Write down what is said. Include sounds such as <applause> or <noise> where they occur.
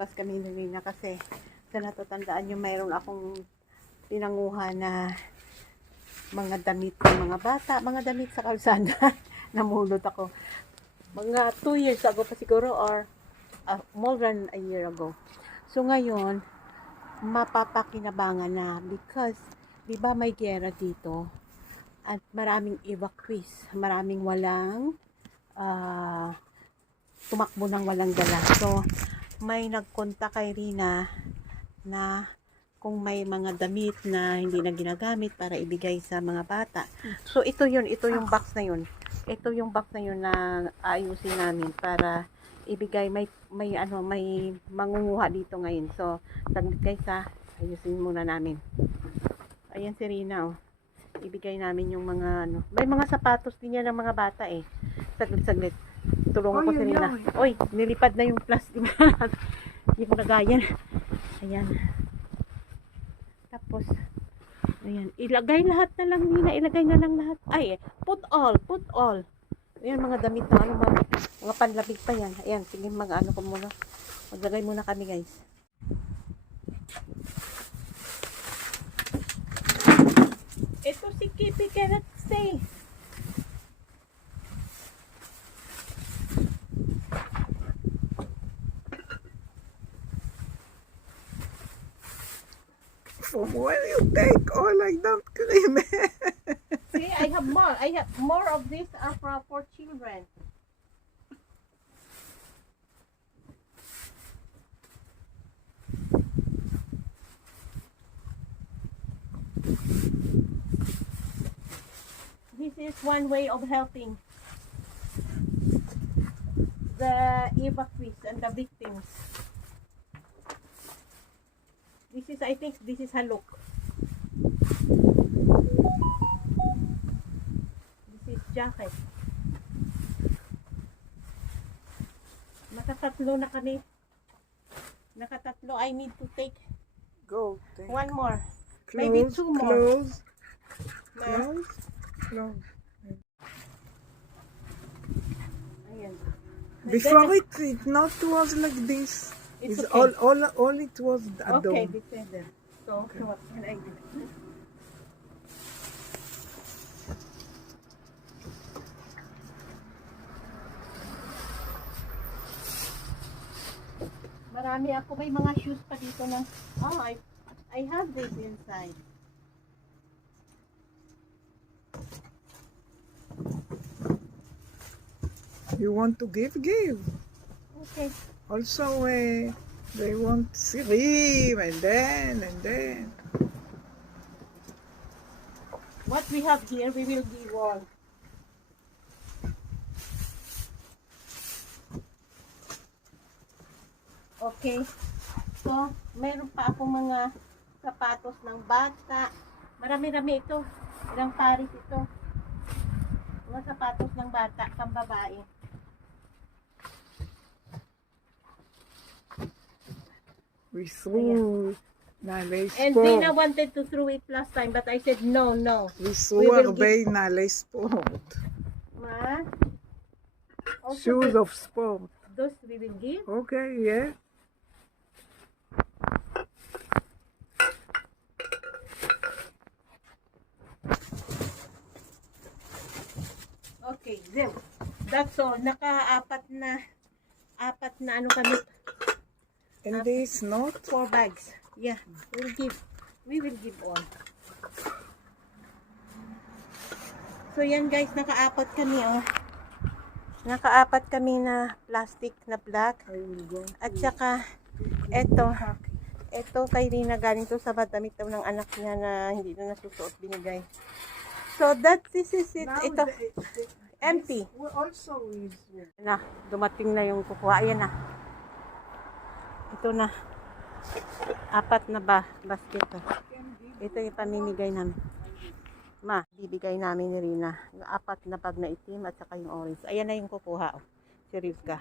Naglalakbas kami ni Rina kasi sa natatandaan nyo, mayroon akong pinanguha na mga damit ng mga bata, mga damit sa kalsada. <laughs> Namulot ako. Mga 2 years ago pa siguro or uh, more than a year ago. So ngayon, mapapakinabangan na because di ba may gera dito at maraming evacuees, maraming walang ah, tumakbo ng walang dala. So, may nagkonta kay Rina na kung may mga damit na hindi na ginagamit para ibigay sa mga bata. So, ito yun. Ito yung box na yun. Ito yung box na yun na ayusin namin para ibigay. May, may, ano, may mangunguha dito ngayon. So, saglit guys ha. Ayusin muna namin. Ayan si Rina oh. Ibigay namin yung mga ano. May mga sapatos din yan ng mga bata eh. Saglit, Tulungan ko Ay, si Rina. Oy, nilipad na yung plastic. <laughs> Hindi mo nagayan. Ayan. Tapos, ayan. Ilagay lahat na lang, Nina. Ilagay na lang lahat. Ay, put all, put all. Ayan, mga damit na ano, mga, mga panlabig pa yan. Ayan, sige, mga ano ko muna. Maglagay muna kami, guys. Ito si Kipi cannot stay. From where you take all like that cream? <laughs> See, I have more. I have more of these are for, for children. This is one way of helping the evacuees and the victims. This is, I think, this is halok. This is jacket. Nakatatlo na kami. Nakatatlo. I need to take Go. Take. one more. Close, maybe two more. Close, close, close. Ayan. Before it, it not was like this. It's It's okay. all, all, all it was a Okay, dome. is it. So, what can I do? Marami ako. May mga shoes pa dito na, oh, I, I have this inside. You want to give, give. Okay. Also, uh, they want cream and then, and then. What we have here, we will give all. Okay. So, meron pa akong mga sapatos ng bata. Marami-rami ito. Ilang pares ito. Mga sapatos ng bata, pambabae. We swore. Na they spoke. And Dina wanted to throw it last time, but I said, no, no. We swore they na they sport. Ma? Also Shoes of sport. Those we will give? Okay, yeah. Okay, Zem. That's all. Naka-apat na, apat na ano kami And this not four bags. Yeah, we'll give, we will give all. So yan guys, naka-apat kami oh. Naka-apat kami na plastic na black. At saka, eto, eto kay Rina galing to sa damit daw ng anak niya na hindi na nasusuot binigay. So that this is it. Now Ito, the- the- empty. also is na, dumating na yung kukuha. Ayan na. Ito na. Apat na ba basket to. Ito yung pamimigay namin. Ma, bibigay namin ni Rina. Yung apat na bag na itim at saka yung orange. Ayan na yung kukuha. Oh. Si Rivka.